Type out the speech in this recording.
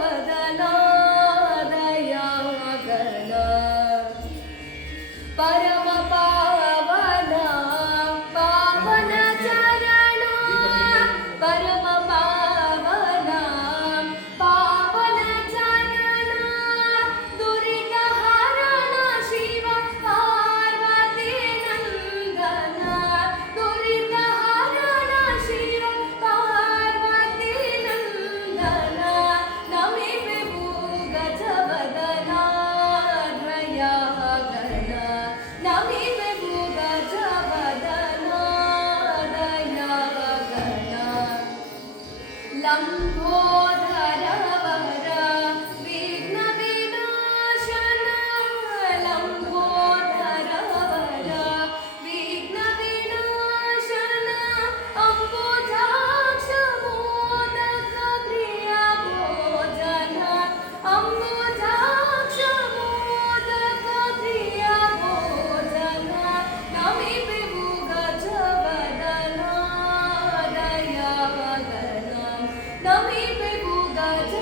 ಗಜವದನ ದಯಾಗನ ಪರಮ ಪಾವನ ಪಾವನ ಚರಣ ಪರಮ ಪಾವನ ಪಾವನ ಚರಣ ದುರಿತ ಹರಣ ಶಿವ ಪಾರ್ವತಿ ನಂದನ ದುರಿತ ಹರಣ ಶಿವ ಪಾರ್ವತಿ ನಂದನ ನಮಿಪೆವು ಗಜವದನ ದಯಾಗನ ನಮಿಪೆವು ಗಜವದನ ದಯಾಗನ ಲಂಬೋದರ ವರ ವಿಘ್ನ ವಿನಾಶನ ಲಂಬೋದರ ವರ ವಿಘ್ನ ವಿನಾಶನ ಅಂಬುಜಾಕ್ಷ ಮೋದಕ ಪ್ರಿಯ ಭೋಜನ ಅಂಬುಜಾಕ್ಷ ಮೋದಕ ಪ್ರಿಯ ಭೋಜನ ನಮಿಪೆವು ಗಜವದನ ದಯಾಗನ ನಮಿಪೆವು ಗಜ